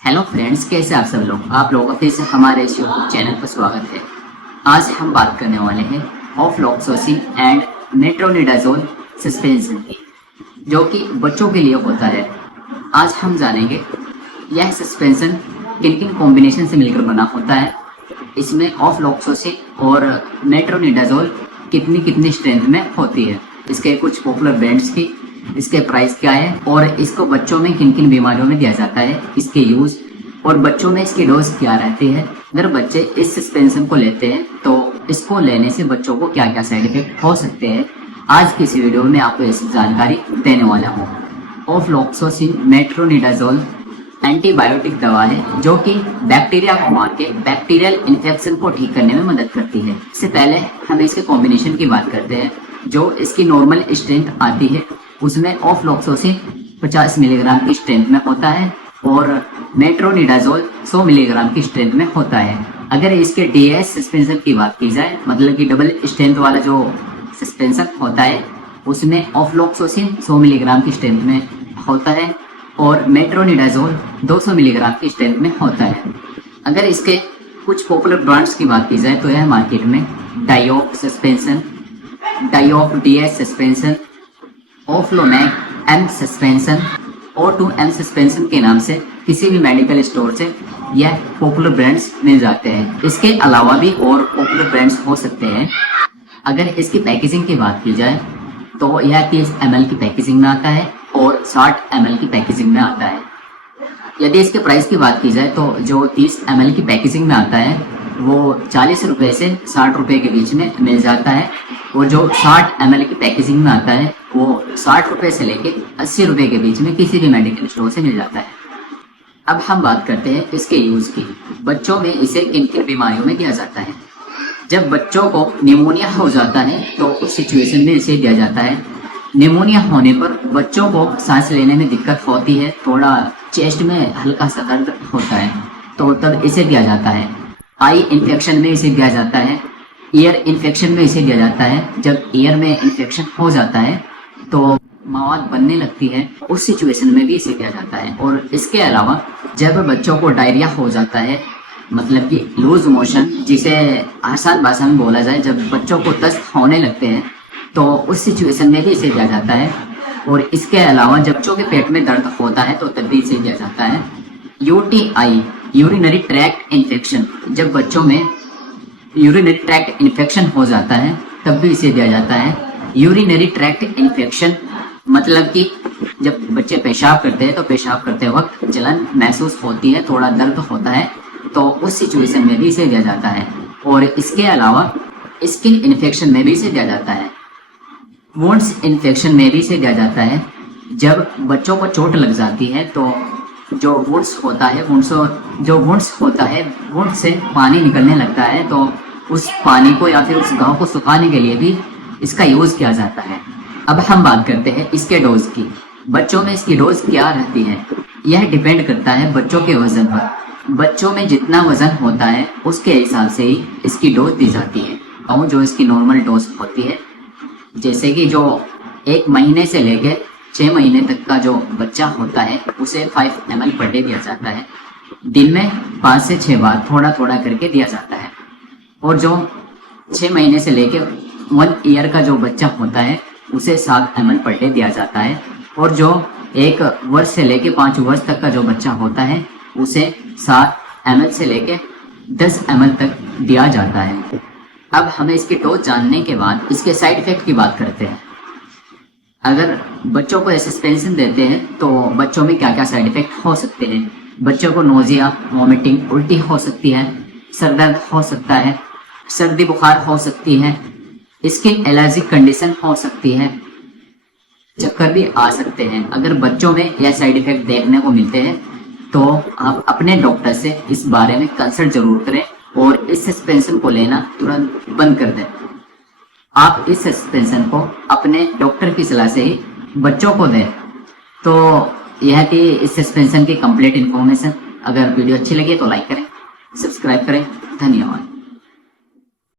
Hello friends, कैसे आप सब लोग। आप लोगों का फिर से हमारे इस यूट्यूब चैनल पर स्वागत है। आज हम बात करने वाले हैं ऑफ्लॉक्सासिन एंड मेट्रोनिडाजोल सस्पेंशन की, जो कि बच्चों के लिए होता है। आज हम जानेंगे यह सस्पेंशन किन किन कॉम्बिनेशन से मिलकर बना होता है, इसमें ऑफ्लॉक्सासिन और मेट्रोनिडाजोल कितनी कितनी स्ट्रेंथ में होती है, इसके कुछ पॉपुलर ब्रांड्स की, इसके प्राइस क्या है और इसको बच्चों में किन किन बीमारियों में दिया जाता है, इसके यूज और बच्चों में इसकी डोज क्या रहती है। अगर बच्चे इस सस्पेंशन को लेते हैं तो इसको लेने से बच्चों को क्या क्या साइड इफेक्ट हो सकते हैं, आज की इस वीडियो में आपको इस जानकारी देने वाला हूँ। ऑफ्लॉक्सासिन मेट्रोनिडाजोल एंटीबायोटिक दवा है जो कि बैक्टीरिया को मार के बैक्टीरियल इन्फेक्शन को ठीक करने में मदद करती है। इससे पहले हम इसके कॉम्बिनेशन की बात करते हैं। जो इसकी नॉर्मल स्ट्रेंथ आती है उसमें ऑफ्लॉक्सासिन 50 मिलीग्राम की स्ट्रेंथ में होता है और मेट्रोनिडाजोल 100 मिलीग्राम की स्ट्रेंथ में होता है। अगर इसके डीएस सस्पेंशन की बात की जाए, मतलब कि डबल स्ट्रेंथ वाला जो सस्पेंशन होता है, उसमें ऑफ्लॉक्सासिन 100 मिलीग्राम की स्ट्रेंथ में होता है और मेट्रोनिडाजोल 200 मिलीग्राम की स्ट्रेंथ में होता है। अगर इसके कुछ पॉपुलर ब्रांड्स की बात की जाए तो यह मार्केट में डाइऑफ सस्पेंशन, डाइऑफ डीएस सस्पेंशन, ऑफ्लोमैक एम सस्पेंशन, O2M सस्पेंशन के नाम से किसी भी मेडिकल स्टोर से यह पॉपुलर ब्रांड्स मिल जाते हैं। इसके अलावा भी और पॉपुलर ब्रांड्स हो सकते हैं। अगर इसकी पैकेजिंग की बात की जाए तो यह 30 ml की पैकेजिंग में आता है और 60 ml की पैकेजिंग में आता है। यदि इसके प्राइस की बात की जाए तो जो 30 ml की पैकेजिंग में आता है वो 40 रुपए से 60 रुपए के बीच में मिल जाता है और जो 60 ml की पैकेजिंग में आता है वो 60 रुपए से लेके 80 रुपए के बीच में किसी भी मेडिकल स्टोर से मिल जाता है। अब हम बात करते हैं इसके यूज की। बच्चों में इसे किन किन बीमारियों में दिया जाता है। जब बच्चों को निमोनिया हो जाता है तो उस सिचुएशन में इसे दिया जाता है। निमोनिया होने पर बच्चों को सांस लेने में दिक्कत होती है, थोड़ा चेस्ट में हल्का सा दर्द होता है, तो तब इसे दिया जाता है। आई इन्फेक्शन में इसे दिया जाता है। ईयर इन्फेक्शन में इसे दिया जाता है। जब ईयर में इन्फेक्शन हो जाता है तो मवाद बनने लगती है, उस सिचुएशन में भी इसे दिया जाता है। और इसके अलावा जब बच्चों को डायरिया हो जाता है, मतलब कि लूज मोशन, जिसे आसान भाषा में बोला जाए, जब बच्चों को दस्त होने लगते हैं तो उस सिचुएशन में भी इसे दिया जाता है। और इसके अलावा जब बच्चों के पेट में दर्द होता है तो तब भी इसे दिया जाता है। UTI यूरिनरी ट्रैक्ट इन्फेक्शन, जब बच्चों में यूरिनरी ट्रैक्ट इन्फेक्शन हो जाता है तब भी इसे दिया जाता है। यूरिनरी ट्रैक्ट इन्फेक्शन मतलब कि जब बच्चे पेशाब करते हैं तो पेशाब करते वक्त जलन महसूस होती है, थोड़ा दर्द होता है, तो उस सिचुएशन में भी इसे दिया जाता है। और इसके अलावा स्किन इन्फेक्शन में भी इसे दिया जाता है। वुंड्स इन्फेक्शन में भी इसे दिया जाता है। जब बच्चों को चोट लग जाती है तो जो वुंड्स होता है, वुंड से पानी निकलने लगता है, तो उस पानी को या फिर उस घाव को सुखाने के लिए भी इसका यूज किया जाता है। अब हम बात करते हैं इसके डोज की। बच्चों में इसकी डोज क्या रहती है, यह डिपेंड करता है बच्चों के वजन पर। बच्चों में जितना वजन होता है उसके हिसाब से ही इसकी डोज दी जाती है। और जो इसकी नॉर्मल डोज होती है, जैसे कि जो 1 महीने से लेकर 6 महीने तक का जो बच्चा होता है उसे 5 ml पर डे दिया जाता है। दिन में 5 से 6 बार थोड़ा थोड़ा करके दिया जाता है। और जो 6 महीने से लेकर 1 ईयर का जो बच्चा होता है उसे 7 ml पर डे दिया जाता है। और जो 1 वर्ष से लेकर 5 वर्ष तक का जो बच्चा होता है उसे 7 ml से लेकर 10 ml तक दिया जाता है। अब हमें इसकी डोज जानने के बाद इसके साइड इफेक्ट की बात करते हैं। अगर बच्चों को सस्पेंशन देते हैं तो बच्चों में क्या क्या साइड इफेक्ट हो सकते हैं। बच्चों को नोजिया, वॉमिटिंग, उल्टी हो सकती है, सर दर्द हो सकता है, सर्दी बुखार हो सकती है, स्किन एलर्जिक कंडीशन हो सकती है, चक्कर भी आ सकते हैं। अगर बच्चों में यह साइड इफेक्ट देखने को मिलते हैं तो आप अपने डॉक्टर से इस बारे में कंसल्ट जरूर करें और इस सस्पेंशन को लेना तुरंत बंद कर दें। आप इस सस्पेंशन को अपने डॉक्टर की सलाह से ही बच्चों को दें। तो यह थी इस सस्पेंशन की कंप्लीट इन्फॉर्मेशन। अगर वीडियो अच्छी लगी तो लाइक करें, सब्सक्राइब करें। धन्यवाद।